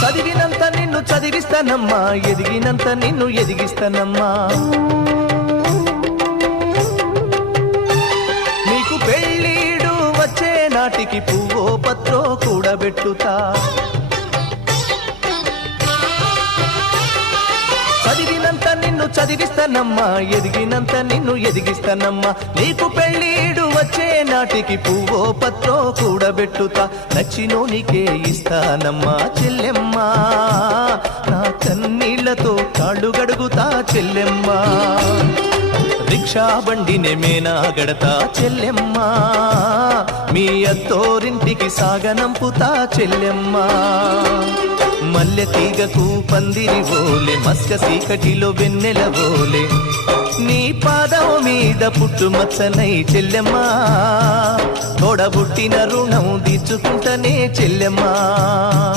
చదివినంత నిన్ను చదివిస్తానమ్మా, ఎదిగినంత నిన్ను ఎదిగిస్తానమ్మా. నీకు పెళ్ళీడు వచ్చే నాటికి పువ్వో పత్రో కూడబెట్టుతా. చదివినంత నిన్ను చదివిస్తానమ్మా, ఎదిగినంత నిన్ను ఎదిగిస్తానమ్మా. నీకు పెళ్ళీడు వచ్చే నాటికి పువ్వో పత్రో కూడబెట్టుతా. నచ్చినోనికే ఇస్తానమ్మా చెల్లెమ్మా, నా కన్నీళ్లతో కాళ్ళు గడుగుతా చెల్లెమ్మా. రిక్షా బండినే మేనా గడతా చెల్లెమ్మా, మీ అత్తోరింటికి సాగనంపుతా చెల్లెమ్మా. మల్లె తీగకు పందిరి ఓలే, మస్క సీకటిలో వెన్నెల ఓలే, నీ పాదం మీద పుట్టుమచ్చనై చెల్లెమ్మా. తోడబుట్టిన రుణం తీర్చుకుంటనే చెల్లెమ్మా.